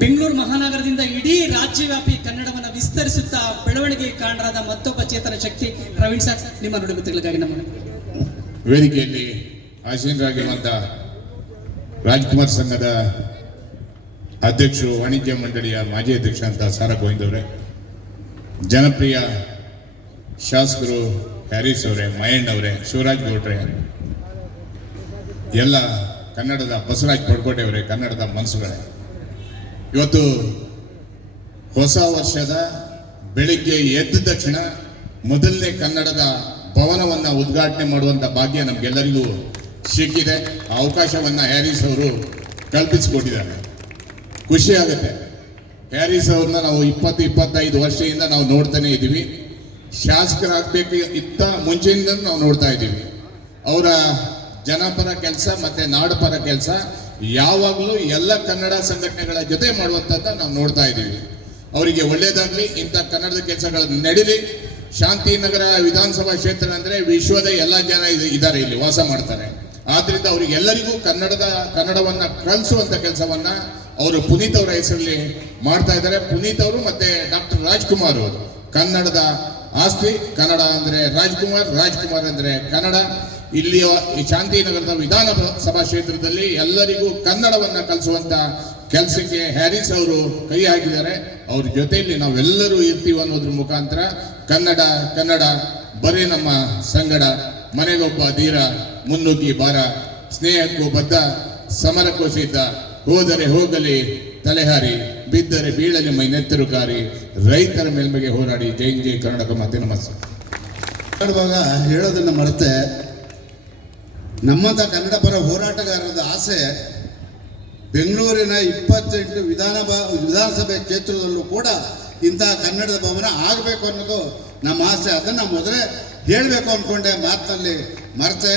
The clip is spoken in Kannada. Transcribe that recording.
ಬೆಂಗಳೂರು ಮಹಾನಗರದಿಂದ ಇಡೀ ರಾಜ್ಯವ್ಯಾಪಿ ಕನ್ನಡವನ್ನು ವಿಸ್ತರಿಸುತ್ತಾ ಬೆಳವಣಿಗೆ ಕಾರಣರಾದ ಮತ್ತೊಬ್ಬ ಚೇತನ ಶಕ್ತಿ ಪ್ರವೀಣ್ ಸರ್, ನಿಮ್ಮ ನುಡಿಮುತ್ತುಗಳಿಗಾಗಿ ನಮ್ಮ ವೇದಿಕೆಯಲ್ಲಿ ಆಸೀನರಾಗಿರುವಂಥ ರಾಜ್ಕುಮಾರ್ ಸಂಘದ ಅಧ್ಯಕ್ಷರು, ವಾಣಿಜ್ಯ ಮಂಡಳಿಯ ಮಾಜಿ ಅಧ್ಯಕ್ಷ ಅಂತ ಸಾರಾ ಗೋವಿಂದ್ ಅವರೇ, ಜನಪ್ರಿಯ ಶಾಸಕರು ಹ್ಯಾರಿಸ್ ಅವರೇ, ಮಯಣ್ಣ ಅವರೇ, ಶಿವರಾಜ್ ಗೌಡ್ರೆ, ಎಲ್ಲ ಕನ್ನಡದ ಬಸವರಾಜ್ ಪಡ್ಕೋಟೆ ಅವರೇ, ಕನ್ನಡದ ಮನಸ್ಸುಗಳೇ, ಇವತ್ತು ಹೊಸ ವರ್ಷದ ಬೆಳಿಗ್ಗೆ ಎದ್ದ ತಕ್ಷಣ ಮೊದಲನೇ ಕನ್ನಡದ ಭವನವನ್ನು ಉದ್ಘಾಟನೆ ಮಾಡುವಂಥ ಭಾಗ್ಯ ನಮಗೆಲ್ಲರಿಗೂ ಸಿಕ್ಕಿದೆ. ಆ ಅವಕಾಶವನ್ನು ಹ್ಯಾರಿಸ್ ಅವರು ಕಲ್ಪಿಸಿಕೊಟ್ಟಿದ್ದಾರೆ. ಖುಷಿ ಆಗುತ್ತೆ. ಹ್ಯಾರಿಸ್ ಅವ್ರನ್ನ ನಾವು 20-25 ವರ್ಷದಿಂದ ನಾವು ನೋಡ್ತಾನೆ ಇದ್ದೀವಿ. ಶಾಸಕರಾಗಬೇಕು ಇತ್ತ ಮುಂಚೆಯಿಂದ ನಾವು ನೋಡ್ತಾ ಇದ್ದೀವಿ. ಅವರ ಜನಪರ ಕೆಲಸ ಮತ್ತು ನಾಡಪರ ಕೆಲಸ ಯಾವಾಗಲೂ ಎಲ್ಲ ಕನ್ನಡ ಸಂಘಟನೆಗಳ ಜೊತೆ ಮಾಡುವಂಥದ್ದು ನಾವು ನೋಡ್ತಾ ಇದ್ದೀವಿ. ಅವರಿಗೆ ಒಳ್ಳೇದಾಗಲಿ, ಇಂಥ ಕನ್ನಡದ ಕೆಲಸಗಳನ್ನು ನಡೀಲಿ. ಶಾಂತಿನಗರ ವಿಧಾನಸಭಾ ಕ್ಷೇತ್ರ ಅಂದರೆ ವಿಶ್ವದ ಎಲ್ಲ ಜನ ಇದ್ದಾರೆ, ಇಲ್ಲಿ ವಾಸ ಮಾಡ್ತಾರೆ. ಆದ್ರಿಂದ ಅವರಿಗೆಲ್ಲರಿಗೂ ಕನ್ನಡವನ್ನು ಕಲಿಸುವಂಥ ಕೆಲಸವನ್ನು ಅವರು ಪುನೀತ್ ಅವರ ಹೆಸರಲ್ಲಿ ಮಾಡ್ತಾ ಇದ್ದಾರೆ. ಪುನೀತ್ ಅವರು ಮತ್ತೆ ಡಾಕ್ಟರ್ ರಾಜ್ಕುಮಾರ್ ಅವರು ಕನ್ನಡದ ಆಸ್ತಿ. ಕನ್ನಡ ಅಂದರೆ ರಾಜ್ಕುಮಾರ್, ರಾಜ್ಕುಮಾರ್ ಅಂದರೆ ಕನ್ನಡ. ಇಲ್ಲಿಯ ಈ ಶಾಂತಿನಗರದ ವಿಧಾನಸಭಾ ಕ್ಷೇತ್ರದಲ್ಲಿ ಎಲ್ಲರಿಗೂ ಕನ್ನಡವನ್ನು ಕಲಿಸುವಂತ ಕೆಲಸಕ್ಕೆ ಹ್ಯಾರಿಸ್ ಅವರು ಕೈ ಹಾಕಿದ್ದಾರೆ. ಅವ್ರ ಜೊತೆಯಲ್ಲಿ ನಾವೆಲ್ಲರೂ ಇರ್ತೀವಿ ಅನ್ನೋದ್ರ ಮುಖಾಂತರ ಕನ್ನಡ ಕನ್ನಡ ಬರೀ ನಮ್ಮ ಸಂಗಡ, ಮನೆಗೊಬ್ಬ ಧೀರ ಮುನ್ನುಗ್ಗಿ ಬಾರ, ಸ್ನೇಹಕ್ಕೂ ಬದ್ಧ ಸಮರಕ್ಕೂ ಸಿದ್ಧ, ಹೋದರೆ ಹೋಗಲಿ ತಲೆಹಾರಿ, ಬಿದ್ದರೆ ಬೀಳಲಿ ಮೈ ನೆತ್ತರುಕಾರಿ, ರೈತರ ಮೇಲ್ಮೆಗೆ ಹೋರಾಡಿ, ಜೈ ಜೈ ಕರ್ನಾಟಕ ಮಾತೆ ನಮಸ್ತೆ. ಮಾಡುವಾಗ ಹೇಳೋದನ್ನು ಮರೆತೆ, ನಮ್ಮಂಥ ಕನ್ನಡ ಪರ ಹೋರಾಟಗಾರರ ಆಸೆ ಬೆಂಗಳೂರಿನ 28 ವಿಧಾನಸಭೆ ಕ್ಷೇತ್ರದಲ್ಲೂ ಕೂಡ ಇಂತಹ ಕನ್ನಡದ ಭವನ ಆಗಬೇಕು ಅನ್ನೋದು ನಮ್ಮ ಆಸೆ. ಅದನ್ನು ಮೊದಲೇ ಹೇಳಬೇಕು ಅಂದ್ಕೊಂಡೆ, ಮಾತಿನಲ್ಲಿ ಮರೆತೆ.